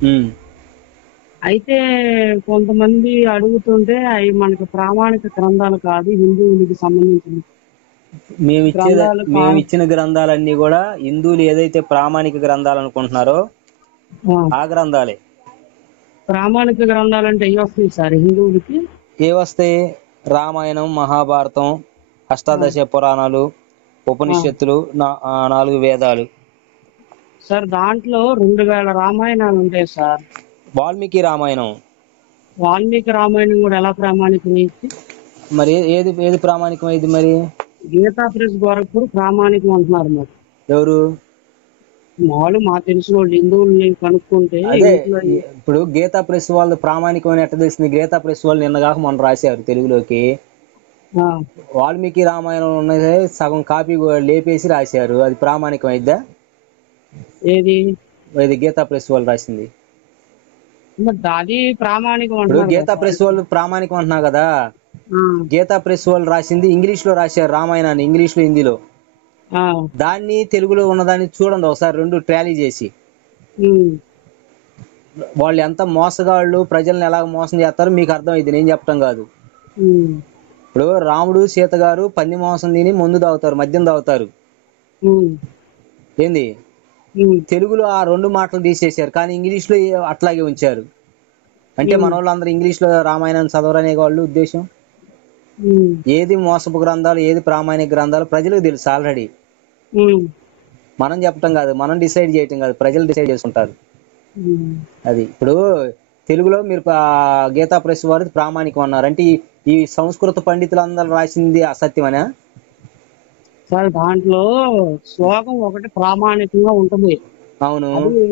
ఉమ్. అయితే కొంతమంది అడుగుతుంటే అవి మనకు ప్రామాణిక గ్రంథాలు కాదు, హిందువులకి సంబంధించిన గ్రంథాలు మేము కాదు. ఇచ్చిన గ్రంథాలన్నీ కూడా హిందువులు ఏదైతే ప్రామాణిక గ్రంథాలు అనుకుంటున్నారో ఆ, ఆ గ్రంథాలే. ప్రామాణిక గ్రంథాలు అంటే ఏ వస్తాయి సార్ హిందువులకి? ఏ వస్తాయి? రామాయణం, మహాభారతం, ఆ, అష్టాదశ పురాణాలు, ఆ. ఉపనిషత్తులు, 4 వేదాలు. సార్ దాంట్లో 2000 రామాయణాలు ఉంటాయి సార్. వాల్మీకి రామాయణం. వాల్మీకి రామాయణం కూడా ఎలా ప్రామాణికమైంది? మరి ఏది ఏది ప్రామాణికమైంది మరి? గీతా ప్రెస్ గోరఖ్పూర్ ప్రామాణికం అంటున్నారు మరి. ఎవరు? మామూలు మాకు తెలిసిన వాళ్ళు హిందువుల్ని కనుక్కుంటే అదే ఇంట్లో ఇప్పుడు గీతా ప్రెస్ వాళ్ళు ప్రామాణికం అని ఎట్ట తెలిసింది? గీతా ప్రెస్ వాళ్ళు నిన్నగాక మొన్న రాశారు తెలుగులోకి. ఆ, వాల్మీకి రామాయణం ఉన్నదే సగం కాపీ లేపేసి రాశారు, అది ప్రామాణికం అయిద్దా? ఏది ఇది గీతా ప్రెస్ వాళ్ళు రాసింది. మరి అది ప్రామాణికం ఇప్పుడు అంటున్నారు గీతా కదా. ప్రెస్ వాళ్ళు ప్రామాణికం అంటున్నావు కదా, ఆ, గీతా ప్రెస్ వాళ్ళు రాసింది ఇంగ్లీష్ లో రాశారు, రామాయణాన్ని ఇంగ్లీష్ లో, హిందీలో. ఆ, దాన్ని తెలుగులో ఉన్నదాన్ని చూడండి ఒకసారి, రెండు ట్రాలీ చేసి. ఉమ్, వాళ్ళు ఎంత మోసగాళ్ళు, ప్రజల్ని ఎలా మోసం చేస్తారో మీకు అర్థమైంది, నేను చెప్పటం కాదు. ఉమ్, ఇప్పుడు రాముడు సీత గారు పంది మాంసం తిని మందు తాగుతారు, మద్యం తాగుతారు. ఉమ్, ఏంది? ఉమ్, తెలుగులో ఆ రెండు మాటలు తీసేశారు, కానీ ఇంగ్లీష్ లో అట్లాగే ఉంచారు. అంటే మన వాళ్ళందరూ ఇంగ్లీష్ లో రామాయణాన్ని చదవరనే వాళ్ళు ఉద్దేశం. ఉమ్, ఏది మోసపు గ్రంథాలు, ఏది ప్రామాణిక గ్రంథాలు ప్రజలకు తెలుసు ఆల్రెడీ. ఉమ్, మనం చెప్పటం కాదు, మనం డిసైడ్ చేయటం కాదు, ప్రజలు డిసైడ్ చేసుకుంటారు. ఉమ్. అది ఇప్పుడు తెలుగులో మీరు గీతా ప్రెస్ వారు ప్రామాణికం అన్నారు అంటే ఈ సంస్కృత పండితులందరూ రాసింది అసత్యమనా? సార్ దాంట్లో శ్లోకం ఒకటి ప్రామాణికంగా ఉంటుంది. అవును. అది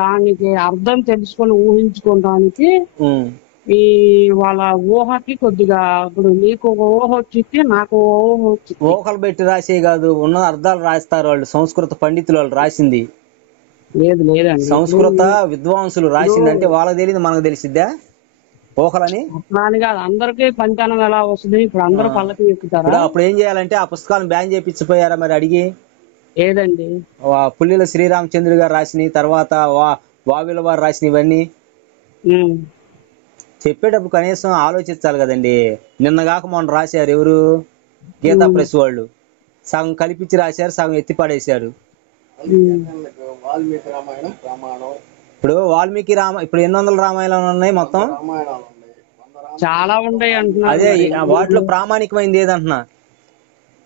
దానికి అర్థం తెలుసుకొని ఊహించుకోవడానికి ఉమ్. ఈ వాళ్ళ ఊహకి కొద్దిగా, ఇప్పుడు నీకు ఒక ఊహ వచ్చింది, నాకు ఒక ఊహ వచ్చింది. ఓకలు పెట్టి రాసే కాదు, ఉన్న అర్థాలు రాస్తారు వాళ్ళు, సంస్కృత పండితులు వాళ్ళు రాసింది. లేదండి. ఇప్పుడు సంస్కృత విద్వాంసులు ఇప్పుడు రాసింది అంటే వాళ్ళకి తెలియదు మనకు తెలిసిద్దా ఓకలని? అట్లా అని కాదు, అందరికీ పంచానం ఎలా వస్తుంది? ఇప్పుడు ఆ, అందరూ పల్లకి ఎక్కుతారా? ఇప్పుడు అప్పుడు ఏం చేయాలంటే ఆ పుస్తకాలను బ్యాన్ చేయించిపోయారా మరి అడిగి? ఏదండి? పుల్లిల శ్రీరామచంద్రుడు గారు రాసినవి, తర్వాత వావిల వారు రాసినవి, ఇవన్నీ ఉమ్, చెప్పేటప్పుడు కనీసం ఆలోచించాలి కదండి. నిన్నగాక మొన్న రాశారు ఎవరు? గీతా ఉమ్, ప్రెస్ వాళ్ళు సగం కల్పించి రాశారు, సగం ఎత్తి పడేశారు. ఉమ్. ఇప్పుడు వాల్మీకి ఇప్పుడు 800 రామాయణాలు ఉన్నాయి మొత్తం. చాలా ఉంటాయి అంటున్నారు అదే మరి. వాటిలో ప్రామాణికమైంది ఏదంటున్నా?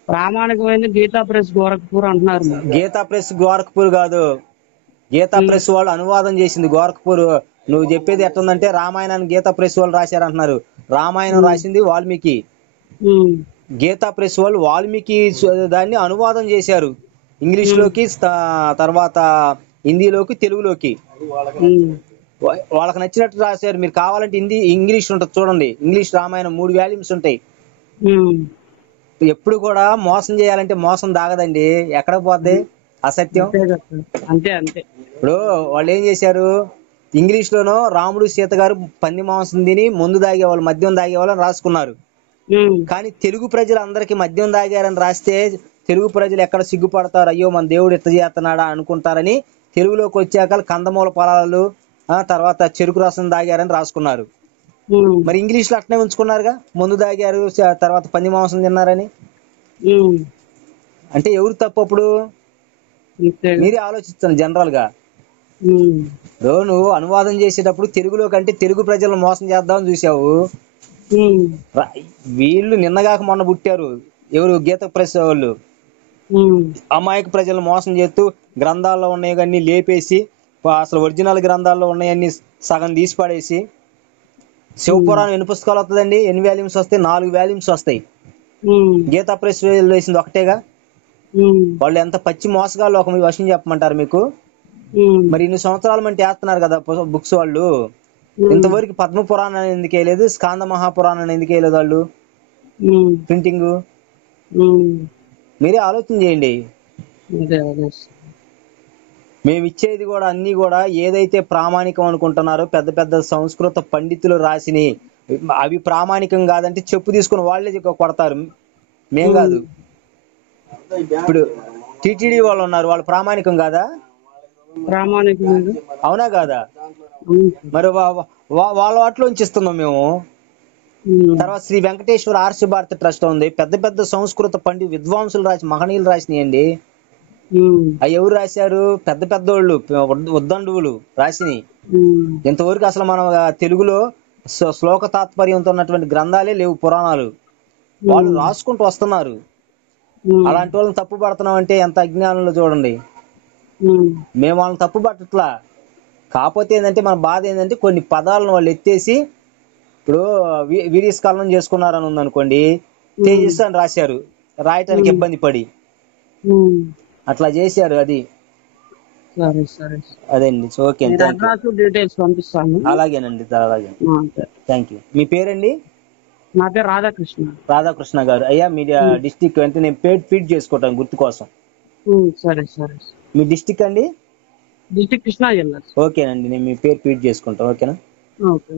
ప్రామాణికమైన గీతా ప్రెస్ గోరఖ్పూర్ అంటున్నారు మరి. గీతా ప్రెస్ గోరఖ్పూర్ కాదు, గీతా ఉమ్, ప్రెస్ వాళ్ళు అనువాదం చేసింది గోరఖ్పూర్. నువ్వు చెప్పేది ఎట్లుందంటే రామాయణాన్ని గీతా ప్రెస్ వాళ్ళు రాశారు అంటున్నారు. రామాయణం ఉమ్, రాసింది వాల్మీకి. ఉమ్, గీతా ప్రెస్ వాళ్ళు వాల్మీకి దాన్ని అనువాదం చేశారు ఇంగ్లీష్ ఉమ్, లోకి, తర్వాత హిందీలోకి, తెలుగులోకి. ఉమ్, వాళ్ళకి నచ్చినట్టు రాశారు. మీరు కావాలంటే హిందీ ఇంగ్లీష్ ఉంటుంది చూడండి, ఇంగ్లీష్ రామాయణం 3 వాల్యూమ్స్ ఉంటాయి. ఉమ్. ఎప్పుడు కూడా మోసం చేయాలంటే మోసం దాగదండి, ఎక్కడ పోద్ది అసత్యం. అంతే కదా సార్. అంతే అంతే. ఇప్పుడు వాళ్ళు ఏం చేశారు, ఇంగ్లీష్ లోనో రాముడు సీత గారు పంది మాంసం తిని మందు తాగేవాళ్ళు, మద్యం తాగేవాళ్ళని రాసుకున్నారు. ఉమ్, కానీ తెలుగు ప్రజలందరికీ మద్యం తాగారని రాస్తే తెలుగు ప్రజలు ఎక్కడ సిగ్గుపడతారు, అయ్యో మన దేవుడు ఎట్ట చేస్తున్నాడా అనుకుంటారని తెలుగులోకి వచ్చాక కందమూల ఫలాలు, తర్వాత చెరుకు రసం తాగారని రాసుకున్నారు. ఉమ్, మరి ఇంగ్లీష్ లో అట్నే ఉంచుకున్నారుగా, మందు తాగారు తర్వాత పంది మాంసం తిన్నారని. ఉమ్. అంటే ఎవరు తప్పు అప్పుడు? అంతే కదా. మీరే ఆలోచిస్తాను జనరల్ గా. ఉమ్, నువ్వు అనువాదం చేసేటప్పుడు తెలుగులో కంటే తెలుగు ప్రజలను మోసం చేద్దామని చూసావు. ఉమ్, వీళ్ళు నిన్నగాక మొన్న పుట్టారు, ఎవరు? గీత ప్రెస్ వాళ్ళు. ఉమ్, అమాయక ప్రజలను మోసం చేస్తూ గ్రంథాల్లో ఉన్నాయన్నీ లేపేసి, అసలు ఒరిజినల్ గ్రంథాల్లో ఉన్నాయన్నీ సగం తీసి పడేసి. శివపురాణం ఎన్ని పుస్తకాలు వస్తుందండి? ఎన్ని వాల్యూమ్స్ వస్తాయి? 4 వాల్యూమ్స్ వస్తాయి. ఉమ్, గీతా ప్రెస్ వేసింది ఒకటేగా. ఉమ్, వాళ్ళు ఎంత పచ్చి మోసగాళ్ళు ఒక విషయం చెప్పమంటారు మీకు? ఉమ్, మరి ఇన్ని సంవత్సరాల మంది వేస్తున్నారు కదా బుక్స్ వాళ్ళు, ఉమ్, ఇంతవరకు పద్మ పురాణాన్ని ఎందుకు వేయలేదు, స్కాంద మహాపురాణాన్ని ఎందుకు వేయలేదు వాళ్ళు ఉమ్, ప్రింటింగ్? ఉమ్. మీరే ఆలోచన చేయండి. అదే అదే. మేము ఇచ్చేది కూడా అన్ని కూడా ఏదైతే ప్రామాణికం అనుకుంటున్నారో పెద్ద పెద్ద సంస్కృత పండితులు రాసిని, అవి ప్రామాణికం కాదంటే చెప్పు తీసుకుని వాళ్ళే కొడతారు, మేం ఉమ్. కాదు. ఇప్పుడు టిటిడి వాళ్ళు ఉన్నారు, వాళ్ళు ప్రామాణికం కాదా? ప్రామాణికులు. అవునా కాదా? మరి వాళ్ళ వాటిలోంచి ఇస్తున్నాం మేము. తర్వాత శ్రీ వెంకటేశ్వర ఆర్సి భారత ట్రస్ట్ ఉంది. పెద్ద పెద్ద సంస్కృత విద్వాంసులు రాసి మహనీయులు రాసినాయండి. అవి ఎవరు రాశారు? పెద్ద పెద్దోళ్ళు, ఉద్దండువులు రాసినాయి. ఇంతవరకు అసలు మనం తెలుగులో శ్లోక తాత్పర్యంతో ఉన్నటువంటి గ్రంథాలే లేవు, పురాణాలు. వాళ్ళు రాసుకుంటూ వస్తున్నారు. అలాంటి వాళ్ళని తప్పు పడుతున్నాం అంటే ఎంత అజ్ఞానంలో చూడండి. మేము వాళ్ళని తప్పు పట్టట్లా. కాకపోతే ఏంటంటే మన బాధ ఏంటంటే కొన్ని పదాలను వాళ్ళు ఎత్తేసి, ఇప్పుడు వీరిస్కాలం చేసుకున్నారని ఉందనుకోండి, తేజస్ అని రాశారు, రాయటానికి ఇబ్బంది పడి అట్లా చేశారు. అది అదండి. ఓకే, డీటెయిల్స్ పంపిస్తాను. అలాగేనండి, అలాగే. Thank you. మీ పేరండి? నా పేరు రాధాకృష్ణ. రాధాకృష్ణ గారు. అయ్యా మీ డిస్టిక్ అంటే నేను పేడ్ ఫీడ్ చేసుకుంటాను గుర్తు కోసం. సరే సరే. మీ డిస్టిక్ అండి? డిస్టిక్ కృష్ణా జిల్లా. ఓకేనండి, నేను మీ పేరు ఫీడ్ చేసుకుంటాను. ఓకేనా? ఓకే.